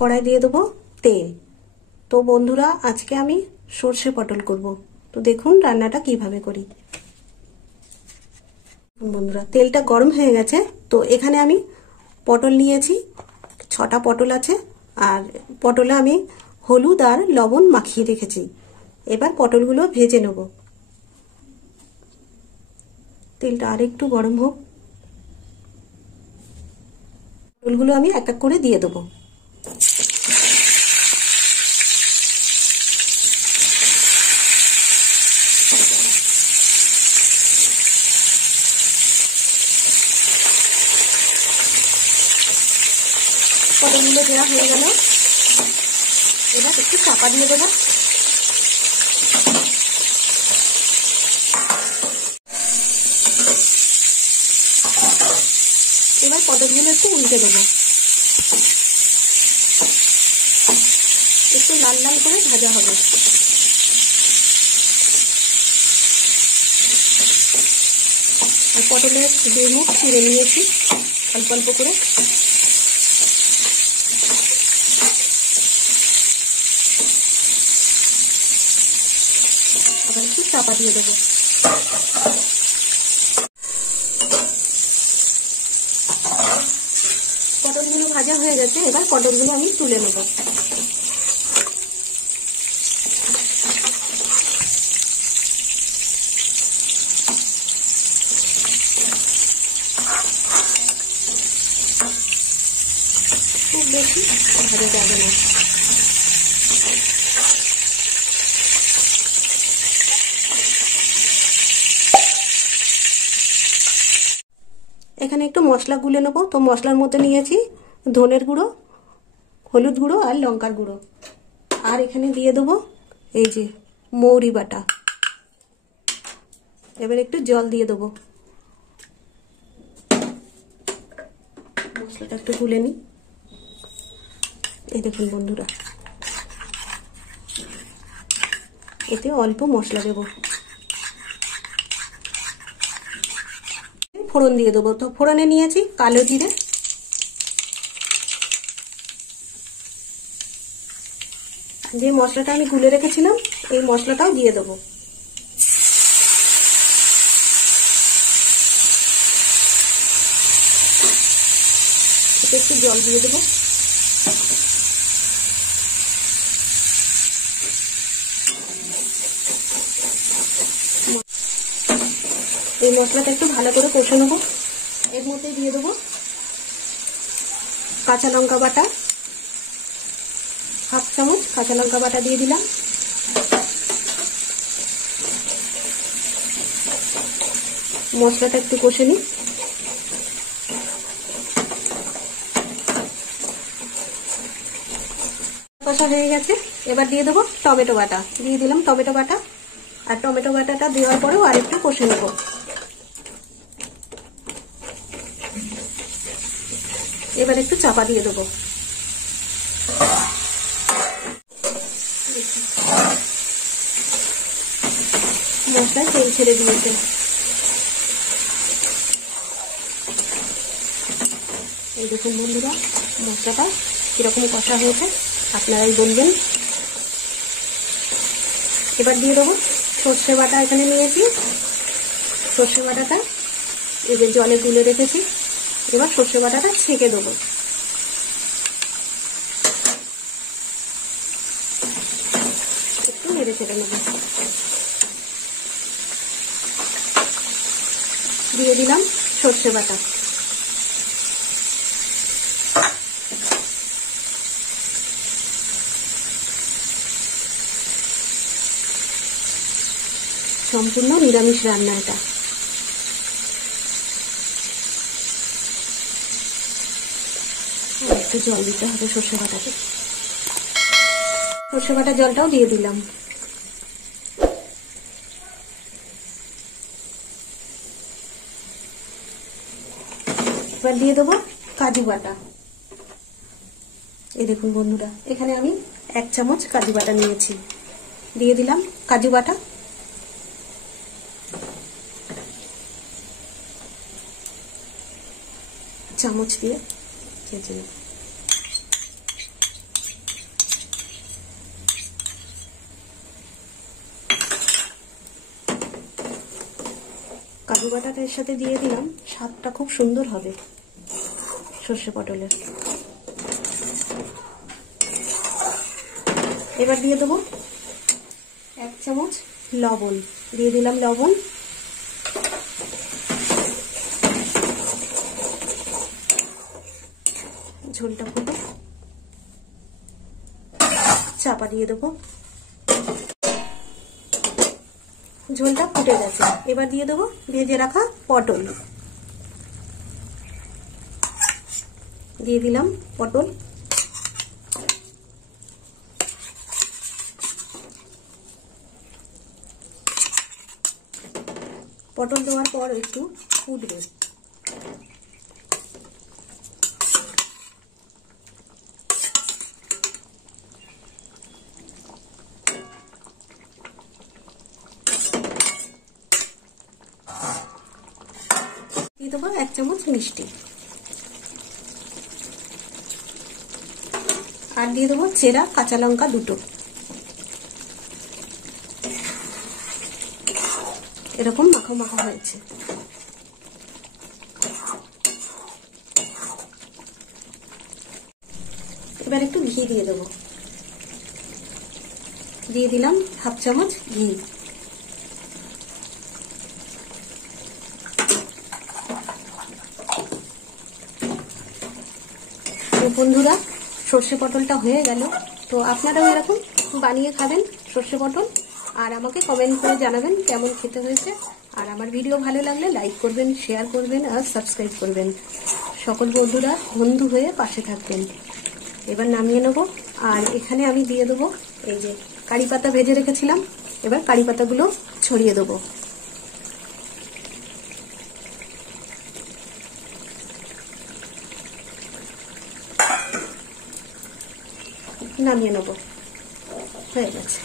কড়াই দিয়ে দেবো তেল। তো বন্ধুরা আজকে আমি সর্ষে পটল করব। তো দেখুন রান্নাটা কিভাবে করি। বন্ধুরা তেলটা গরম হয়ে গেছে। তো এখানে আমি পটল নিয়েছি, 6টা পটল আছে। আর পটলে আমি হলুদ আর লবণ মাখিয়ে রেখেছি। এবার পটলগুলো ভেজে নেব। তেলটা আর একটু গরম হোক। পটলগুলো আমি এক এক করে দিয়ে দেবো। পটলগুলো দেওয়া হয়ে গেল। এবার একটু চাপা দিয়ে দেবো। এবার পটলগুলো একটু উল্টে দেবো। একটু লাল লাল করে ভাজা হবে। আর পটলের দুমুখ ছিঁড়ে নিয়েছি অল্প অল্প করে। আবার একটু চাপা দিয়ে দেবো। পটলগুলো ভাজা হয়ে গেছে। এবার পটলগুলো আমি তুলে নেব। খুব বেশি ভাজা যাবে না। এখানে একটু মশলা গুলে নেবো। তো মশলার মধ্যে নিয়েছি ধনের গুঁড়ো, হলুদ গুঁড়ো আর লঙ্কার গুঁড়ো। আর এখানে দিয়ে দেবো এই যে মৌরি বাটা। এবার একটু জল দিয়ে দেবো। মশলাটা একটু গুলে নিই। এই দেখুন বন্ধুরা, এতে অল্প মশলা দেবো। ফোড়ন দিয়ে দেবো। তো ফোড়নে নিয়েছি কালো জিরে, যে মশলাটা আমি গুলে রেখেছিলাম এই মশলাটাও দিয়ে দেবো। একটু জল দিয়ে দেবো। এই মশলাটা একটু ভালো করে কষে নেবো। এর মধ্যে দিয়ে দেবো কাঁচা লঙ্কা বাটা, 1/2 চামচ কাঁচা লঙ্কা বাটা দিয়ে দিলাম। মশলাটা একটু কষে নিই। কষা হয়ে গেছে। এবার দিয়ে দেবো টমেটো বাটা। দিয়ে দিলাম টমেটো বাটা। আর টমেটো বাটাটা দেওয়ার পরেও আর একটু কষে নেব। এবার একটু চাপা দিয়ে দেবো। মশলায় তেল ছেড়ে দিয়েছে। এই দেখুন বন্ধুরা মশলাটা কিরকম কষা হয়েছে আপনারাই বলবেন। এবার দিয়ে দেবো সর্ষে বাটা। এখানে নিয়েছি সর্ষে বাটাটা, এই যে জলে গুলে রেখেছি। এবার সর্ষে বাটাটা ছেঁকে দেবো। একটু নেড়ে ছেড়ে নেব। দিয়ে দিলাম সর্ষে বাটা। সম্পূর্ণ নিরামিষ রান্না এটা। একটু জল দিতে হবে সর্ষে বাটাতে। সর্ষে বাটা জলটাও দিয়ে দিলাম। এবার দিয়ে দেবো কাজু বাটা। এই দেখুন বন্ধুরা এখানে আমি 1 চামচ কাজু বাটা নিয়েছি। দিয়ে দিলাম কাজু বাটা। চামচ দিয়ে চেঁচে নেব। কাজু বাটাটা এর সাথে দিয়ে দিলাম, স্বাদটা খুব সুন্দর হবে সর্ষে পটলের। এবার দিয়ে দেবো 1 চামচ লবণ, দিয়ে দিলাম লবণ। ঝোলটা ফুটো, চাপা দিয়ে দেবো। ঝোলটা ফুটে গেছে, এবার দিয়ে দেবো ভেজে রাখা পটল। দিয়ে দিলাম পটল। পটল দেওয়ার পর একটু ফুটবে। দিয়ে দেবো 1 চামচ মিষ্টি, আর দিয়ে দেবো চেরা কাঁচা লঙ্কা 2টো। এরকম মাখো মাখো হয়েছে। এবার একটু ঘি দিয়ে দেবো, দিয়ে দিলাম 1/2 চামচ ঘি। তো বন্ধুরা, সর্ষে পটলটা হয়ে গেল। তো আপনারাও এরকম বানিয়ে খাবেন সর্ষে পটল, আর আমাকে কমেন্ট করে জানাবেন কেমন খেতে হয়েছে। আর আমার ভিডিও ভালো লাগলে লাইক করবেন, শেয়ার করবেন আর সাবস্ক্রাইব করবেন। সকল বন্ধুরা বন্ধু হয়ে পাশে থাকবেন। এবার নামিয়ে নেব। আর এখানে আমি দিয়ে দেবো এই যে কারি পাতা ভেজে রেখেছিলাম, এবার কারি পাতাগুলো ছড়িয়ে দেবো। নামিয়ে নেব, হয়ে গেছে।